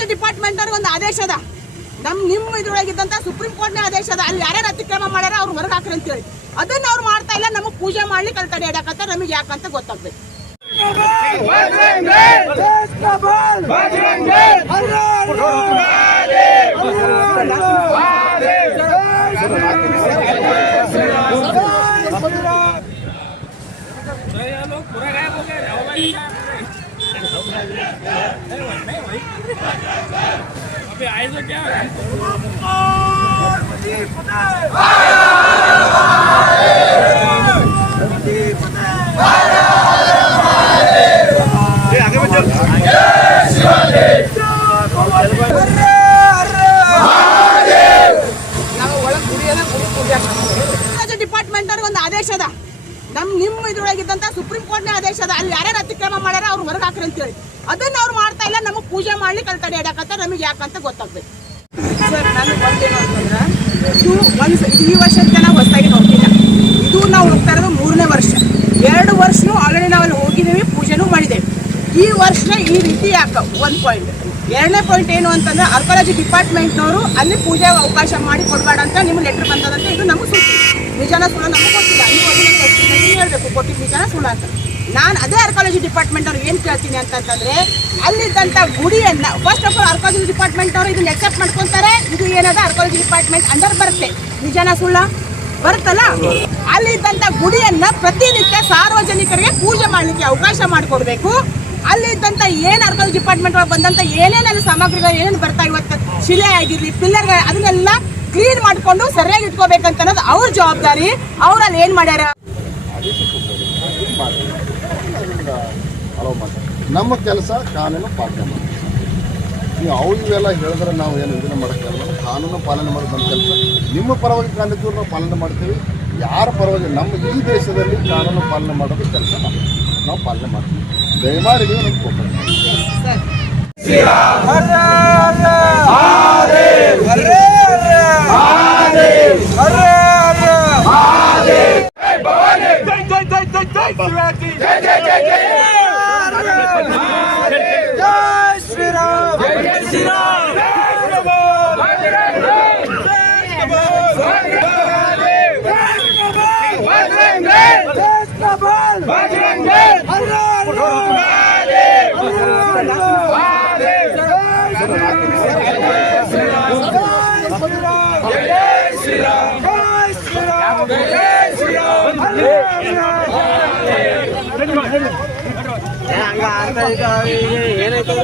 Archaeology department ಅವ್ರಿಗೆ ಒಂದು ಆದೇಶ ಅದ, ನಿಮ್ಮ ಇದ್ರೊಳಗಿದ್ದಂತ ಸುಪ್ರೀಂ ಕೋರ್ಟ್ನ ಆದೇಶ ಅದ, ಅಲ್ಲಿ ಯಾರ್ಯಾರು ಅತಿಕ್ರಮ ಮಾಡ್ಯಾರ ಅವ್ರು ಹೊರಗೆ ಹಾಕ್ರಿ ಅಂತೇಳಿ. ಅದನ್ನ ಅವ್ರು ಮಾಡ್ತಾ ಇಲ್ಲ. ನಮಗೆ ಪೂಜೆ ಮಾಡ್ಲಿಕ್ಕೆ ಅಲ್ಲಿ ತಡೆ ಹಿಡಕತ್ತ, ನಮಗೆ ಯಾಕಂತ ಗೊತ್ತಾಗ್ಬೇಕು. आए क्या ಡಿಪಾರ್ಟ್ಮೆಂಟ್ ಅವ್ರಿಗೆ ಒಂದು ಆದೇಶ ಅದ, ನಿಮ್ಮ ಇದ್ರೊಳಗಿದ್ದಂತ ಸುಪ್ರೀಂ ಕೋರ್ಟ್ನ ಆದೇಶ ಅದ, ಅಲ್ಲಿ ಯಾರ್ಯಾರು ಅತಿಕ್ರಮ ಮಾಡ್ಯಾರ ಅವ್ರು ಹೊರಗೆ ಹಾಕ್ರಿ ಅಂತೇಳಿ. ಅದನ್ನ ಅವ್ರು ಮಾಡ್ತಾ ಇಲ್ಲ. ನಮಗೆ ಪೂಜೆ ಮಾಡ್ಲಿಕ್ಕೆ ಅಲ್ಲಿ ತಡೆ ಹಿಡಕತ್ತ, ನಮಗೆ ಯಾಕಂತ ಗೊತ್ತಾಗ್ಬೇಕು. ಸರ್, ನಾನು ಒಂದೇನು ಅಂತಂದ್ರೆ, ಈ ವರ್ಷಕ್ಕೆ ನಾವು ಹೊಸದಾಗಿ ಹೋಗ್ತಿಲ್ಲ. ಇದು ನಾವು ಹೋಗ್ತಾ ಇರೋದು 3ನೇ ವರ್ಷ. 2 ವರ್ಷ ಆಲ್ರೆಡಿ ನಾವು ಅಲ್ಲಿ ಹೋಗಿದ್ದೀವಿ, ಪೂಜೆನೂ ಮಾಡಿದ್ದೇವೆ. ಈ ವರ್ಷ ಈ ರೀತಿ ಯಾಕೆ? 1 ಪಾಯಿಂಟ್. 2ನೇ ಪಾಯಿಂಟ್ ಏನು ಅಂತಂದ್ರೆ, ಆರ್ಕಾಲಜಿ ಡಿಪಾರ್ಟ್ಮೆಂಟ್ನವರು ಅಲ್ಲಿ ಪೂಜೆ ಅವಕಾಶ ಮಾಡಿ ಕೊಡಬೇಡ ಅಂತ ನಿಮ್ಗೆ ಲೆಟರ್ ಬಂದದಂತೆ. ಇದು ನಮಗೆ ಸುದ್ದಿ, ನಿಜಾನ ಸುಳ್ಳು ನಮಗೆ ಗೊತ್ತಿಲ್ಲ. ನೀವು ಅದನ್ನ ಎಕ್ಸ್ಪ್ಲೇನ್ ಹೇಳಬೇಕು, ಕೊಟ್ಟಿದ್ದು ನಿಜಾನ ಸುಳ್ಳು ಅಂತ. ನಾನು ಅದೇ ಆರ್ಕಾಲಜಿ ಡಿಪಾರ್ಟ್ಮೆಂಟ್ ಅವ್ರಿಗೆ ಏನು ಕೇಳ್ತೀನಿ ಅಂತಂತಂದ್ರೆ, ಅಲ್ಲಿದ್ದಂಥ ಗುಡಿಯನ್ನ first of all archaeology department ಅವರು ಇದನ್ನ ಎಕ್ಸೆಪ್ಟ್ ಮಾಡ್ಕೊತಾರೆ. ಇದು ಏನದ ಆರ್ಕಾಲಜಿ ಡಿಪಾರ್ಟ್ಮೆಂಟ್ ಅಂಡರ್ ಬರುತ್ತೆ, ನಿಜಾನ ಸುಳ್ಳ ಬರುತ್ತಲ್ಲ. ಅಲ್ಲಿದ್ದಂಥ ಗುಡಿಯನ್ನ ಪ್ರತಿನಿತ್ಯ ಸಾರ್ವಜನಿಕರಿಗೆ ಪೂಜೆ ಮಾಡಲಿಕ್ಕೆ ಅವಕಾಶ ಮಾಡಿಕೊಡ್ಬೇಕು. ಅಲ್ಲಿದ್ದಂಥ ಏನು ಆರ್ಕಾಲಜಿ ಡಿಪಾರ್ಟ್ಮೆಂಟ್ ಒಳಗೆ ಬಂದಂಥ ಏನೇನಲ್ಲಿ ಸಾಮಗ್ರಿಗಳು ಏನೇನು ಬರ್ತಾ ಇವತ್ತು ಶಿಲೆ ಆಗಿರಲಿ, ಪಿಲ್ಲರ್, ಅದನ್ನೆಲ್ಲ ಕ್ಲೀನ್ ಮಾಡಿಕೊಂಡು ಸರಿಯಾಗಿ ಇಟ್ಕೋಬೇಕಂತ ಅನ್ನೋದು ಅವ್ರ ಜವಾಬ್ದಾರಿ. ಅವ್ರಲ್ಲಿ ಏನು ಮಾಡ್ಯಾರ? ನಮ್ಮ ಕೆಲಸ ಕಾನೂನು ಪಾಲನೆ ಮಾಡಿ. ನೀವು ಅವು ಇವೆಲ್ಲ ಹೇಳಿದ್ರೆ ನಾವು ಏನು ಇದನ್ನು ಮಾಡೋಕ್ಕಾಗಲ್ಲ. ಕಾನೂನು ಪಾಲನೆ ಮಾಡೋದು ನಮ್ಮ ಕೆಲಸ. ನಿಮ್ಮ ಪರವಾಗಿ ಕಾಲಿದ್ದು ನಾವು ಪಾಲನೆ ಮಾಡ್ತೀವಿ. ಯಾರ ಪರವಾಗಿ ನಮ್ಮ ಈ ದೇಶದಲ್ಲಿ ಕಾನೂನು ಪಾಲನೆ ಮಾಡೋದು ಕೆಲಸ ನಾವು ಪಾಲನೆ ಮಾಡ್ತೀವಿ. ದಯಮಾಡಿ ನೀವು ನಮ್ಗೆ ಹೋಗ್ಬೇಕು. ಏನಾಯ್ತು